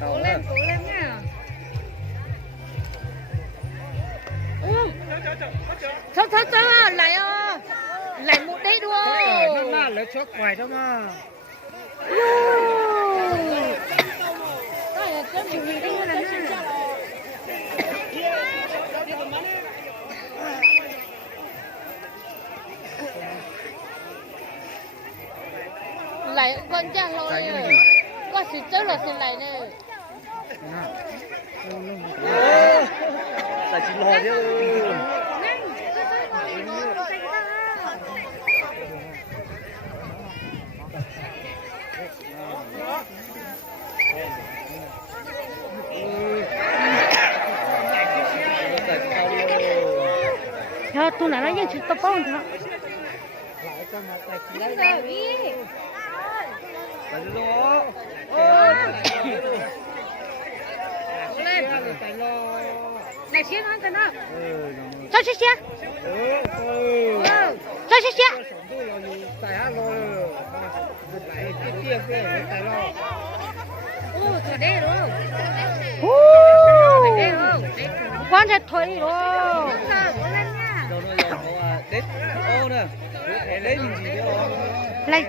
Cố lên nha. Thôi lại một đấy đua. Nó mà lấy chốt quài đó mà. Lại con cha rồi. Có sự chơi là sự lại nè. Tại chị lò chứ. Thôi tôi nói những chuyện tốt bông thôi. Này xíu nói cho nó. Cho xíu xíu. Cho xíu xíu. Thôi đây rồi. Đây rồi. Quan trọng thôi rồi. Này,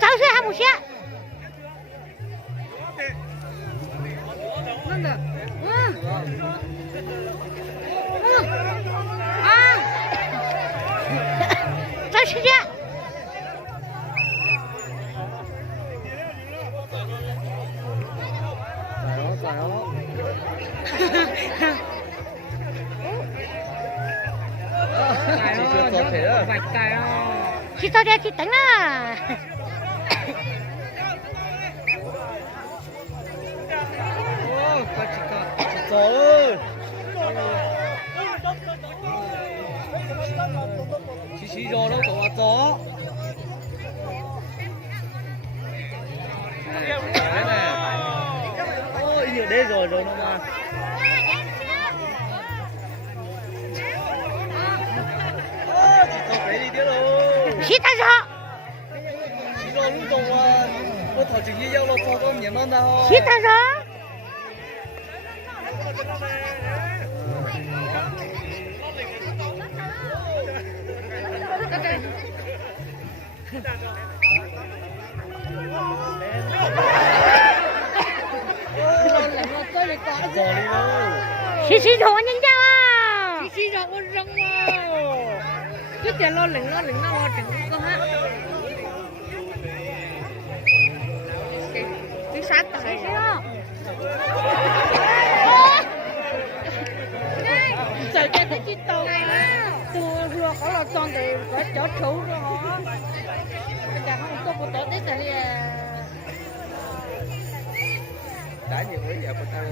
cháu sẽ ham một xe. Cháu sẽ xe. Chị tao đi chị đánh à. Chị rồi đâu có chó. Ôi nhiều đây rồi nó mà. Chị tao rõ. Chị rồi lúc đầu có thảo trình như nó cho con nhiều non đâu. Chị tao rõ. Xí rồi nhanh chào à. Xí rồi con rong à. Cứ chờ lo lửng nó chừng có hát. Cái sát tại đó. Trời cho thấy chiếc tàu này mà. Tôi vừa có là toàn thì phải chở thủ rồi hả. Bây giờ không có một tổ đấy thì đã nhiều người giờ của tao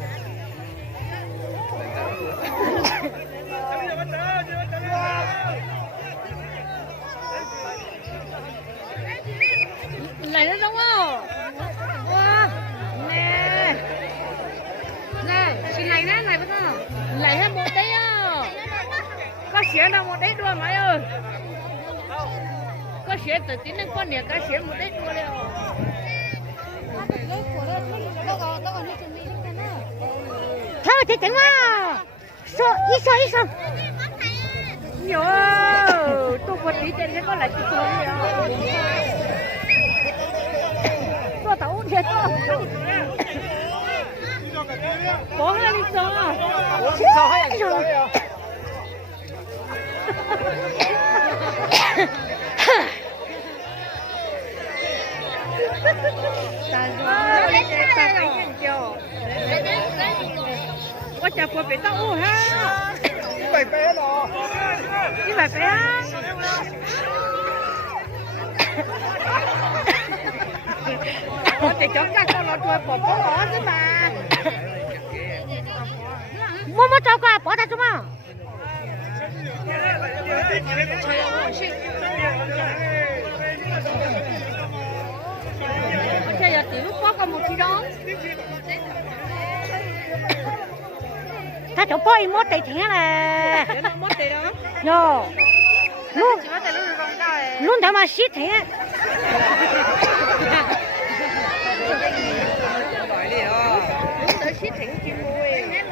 này nó đúng không? Wow. Nè nè xin này nè này phải không? Này hết một đấy á. Có xỉa đâu một đấy đua mày ơi. Có xỉa từ tí đến con nè có xỉa một đấy đua đâu. Thôi thì chẳng mà ít sao nhớ tôi còn tí trên cái có lại tôi tôi tấu thiệt có 2 lít rồi我就過邊得烏哈，因為啤咯，因為俾啊，我哋咗家個攞咗婆婆攞啫嘛，冇做過婆仔做嘛？我這又屌波個木刺檔。他就幫你摸地停下咧，摸地咯，喲，攆頭嘛死停啊！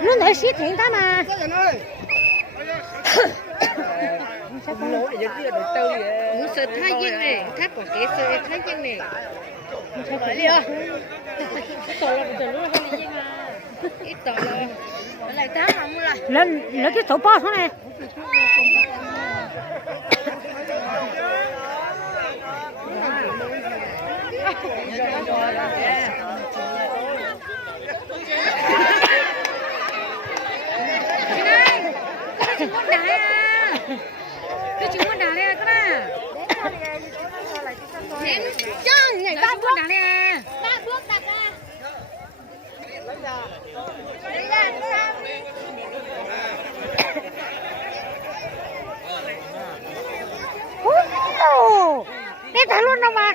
nó nói xí thiện ta mà muốn sợ thay dân này thắt quả kế sợ thay dân này phải liều tổ là tổ luôn không đi dân à ít tổ là lại tháng không là lên cái tổ bao thôi này cái trứng con đá này con à ném chân này ba bước đá này à ba bước đặt ra đi thả luôn đâu mà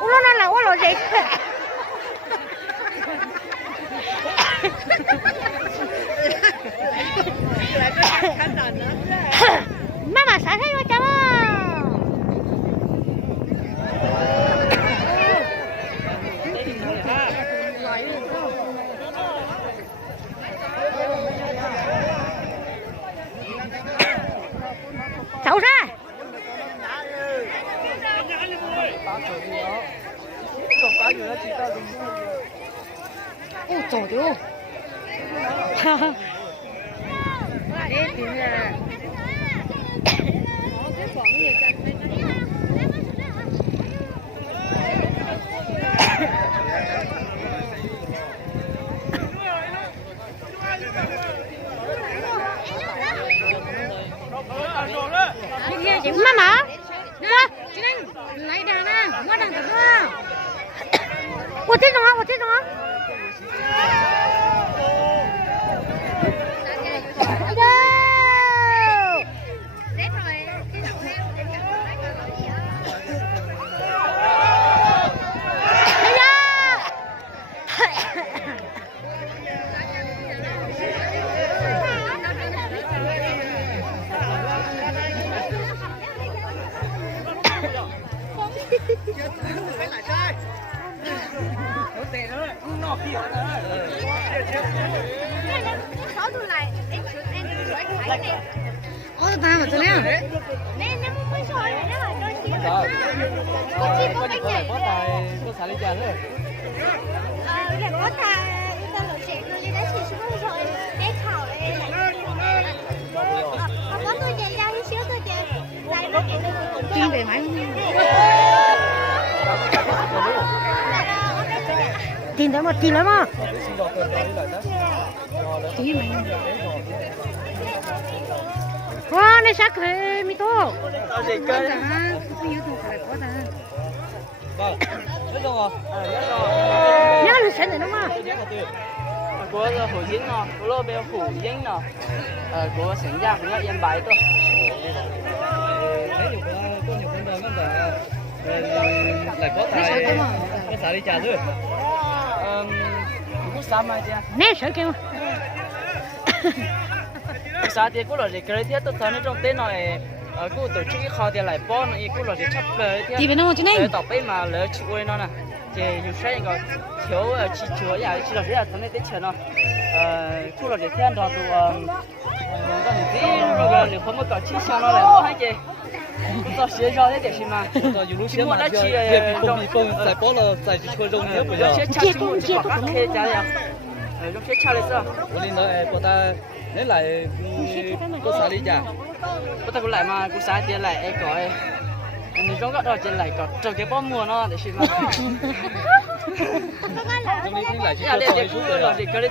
luôn nó là quá lộ gì má mà xả thấy quá cháu cháu ra ôi trời ơi ê tiếng à Mama, chị Ninh, lấy đàn nè, mua đàn thật không? Ủa thích không? Ủa thích không? Ôi ta mà tôi nè. Nè nó mới soi này nó là đôi chim. Con chim có cánh nhảy. Có xả lên trà nữa. Là có ta lộ chuyện luôn đi đấy thì xuống rồi để khảo để có tôi chạy ra chút xíu tôi chạy lại nó chạy được Chim về máy. Tin đó mà tin lắm à. Tí mày. Wow, này sắc rồi, mi tô. Gì cơ? Không nhớ thuộc phải có ta. Vâng, nhớ rồi. Nhớ là sẽ này đúng không? của Hồ Diễn nọ, của lô bèo Phủ Diễn nọ, của Sảnh Giang cũng là yên bài thôi. Thế nhiều con nhiều con đời ngân lại có tài có xả đi trà rồi. Cũng sao mà chứ? Nè sợ kêu. Sao thì cũng là gì cái thiết tôi thấy nó trong tên này cũng tổ chức cái kho thì lại bỏ nó cũng là gì chấp về Thì về đâu chứ này? tập ấy mà lỡ chịu quên nó nè, thì nhiều sai còn thiếu chỉ chứa nhà chỉ là cái thằng này tết chuyện nó cũng là gì thiên đó tụ có những cái rồi là không có chi cho nó lại có hay gì do xế do thế để xin mà Rồi dù lúc xưa mà việc không giải bỏ là giải chỉ khơi rong nhiều của giờ. chia tôi có thế chả đấy à lúc chết cha lấy sao Nên nói bọn ta nếu lại có xả đi trà. bắt đầu lại mà cũng sai tiền lại ấy có mình trong các đó chỉ lại có cho cái bom mùa nó để xin mà Trong đi lại chỉ à có để chút cứ là rồi. gì cái đấy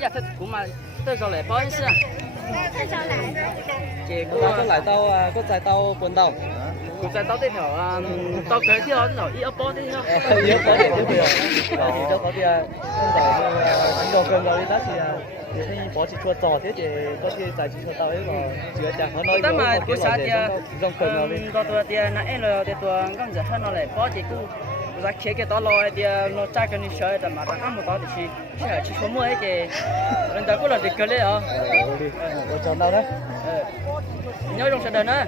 dạ thật cũng mà tôi rồi lại bói xưa chỉ Có lại tao có xài tao quần tàu. cũng sai tao tên hiểu tao cái theo nó rồi ít bó thế theo Nhớ có để tiếp rồi. Thì cho có thì anh đồ cơm rồi đi đó thì bỏ chỉ chua trò thế thì có khi giải chỉ chua tao ấy mà chứa chẳng nó nói但嘛，古啥的，rong cơm rồi đi. 到多的那一了的多，刚才看到来，包的古，古啥开个到了的，那扎个你晓得嘛？但俺们到的去，去什么那个，人家过来的过来啊， Đi, có chọn đâu đấy. 你要用啥的呢？